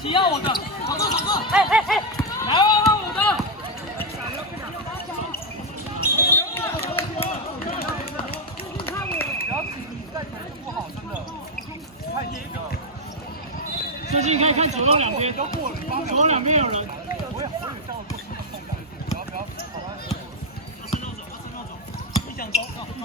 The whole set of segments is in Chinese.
齐要我的，跑过跑过，哎哎哎，来我的。不要起比赛前就不好，真的太硬了。最近可以看左右两边，左右两边有人。我有这样的过去控感，不要跑。伸到走，你想走？绕。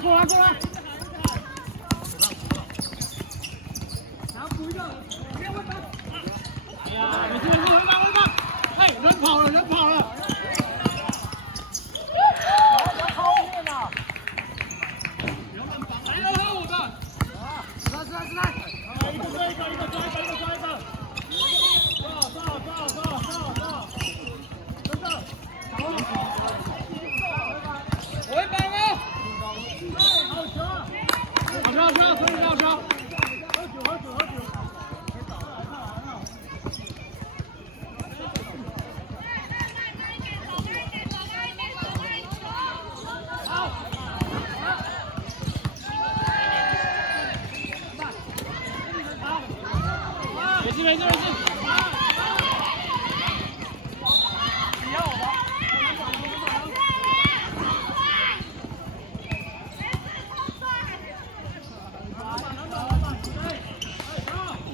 过来！然后补一个，别问他。哎呀，没事，回吧。哎，人跑了。后面啊！来了，我的。是来。一个抓一个。抓！真的。我一百个。好球！可以好球！喝酒！没事。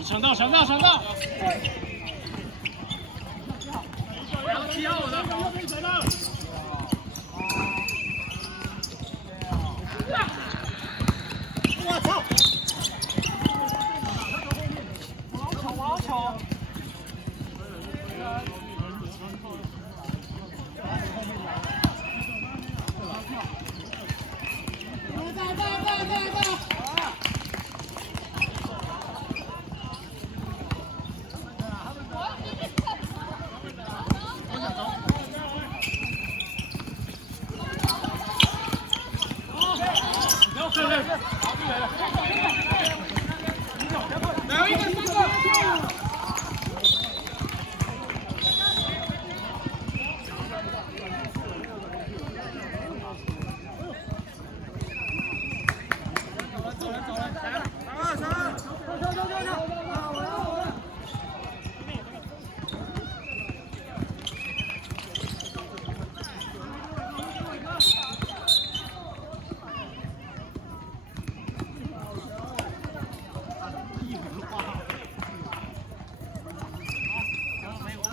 抢到！然后7号我的，我操！我好巧！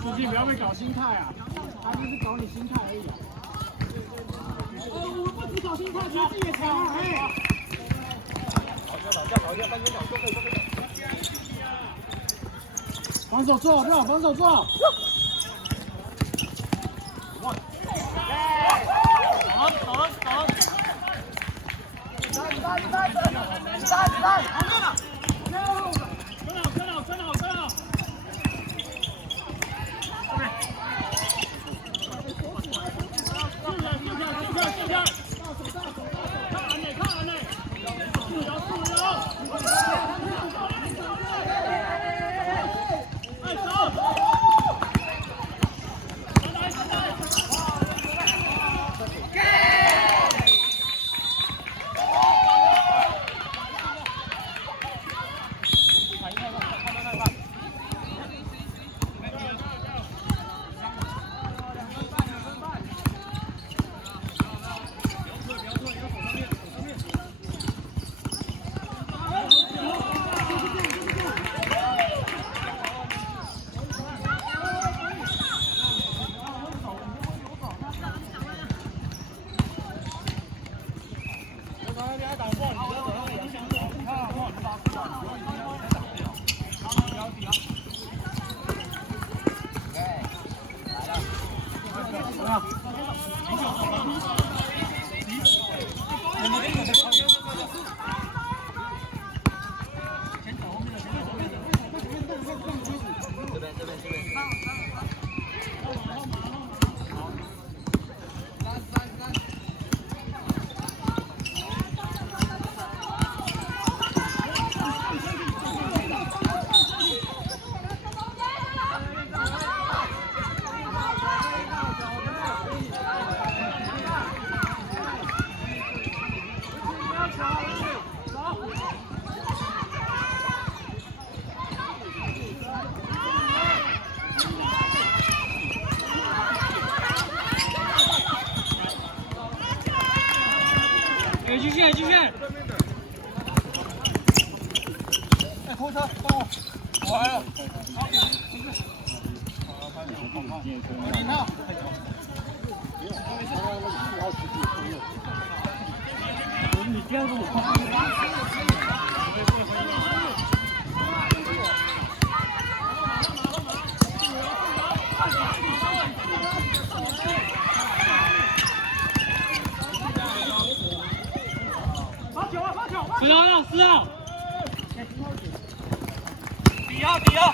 最近不要被搞心态啊，他就是搞你心态而已。我们不只搞心态，其实也强啊！哎，吵架，翻跟头，都可以。防守做好，防守做好。续继续。哎，拖车帮我，我来了。领号。你第二个我。不要让4号。底啊！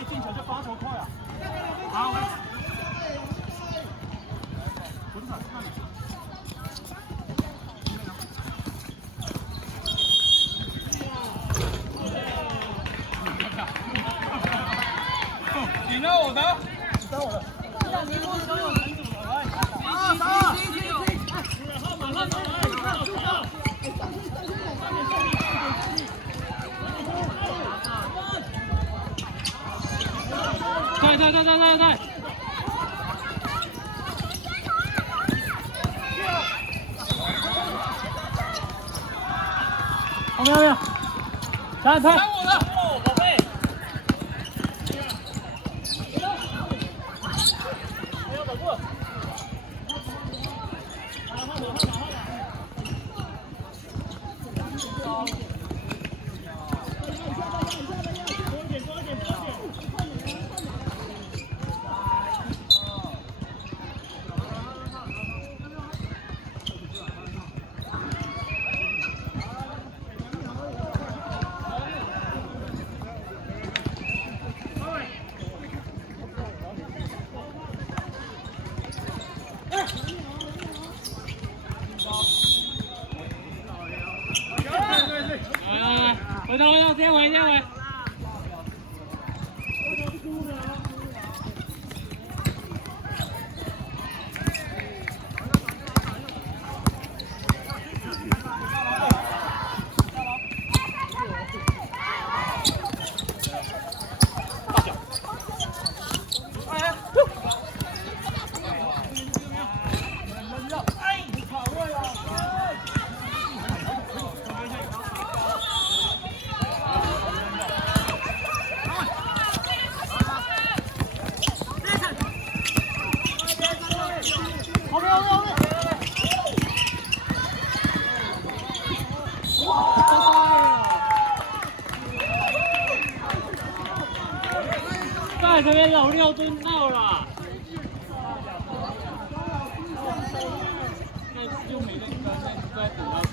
一进球就发球快啊！好。你拿我的，你拿我的。对。后面，来拍。拿我的，宝贝。不要走过。回头，先回。在这边老六蹲到了，那就每个人在等到。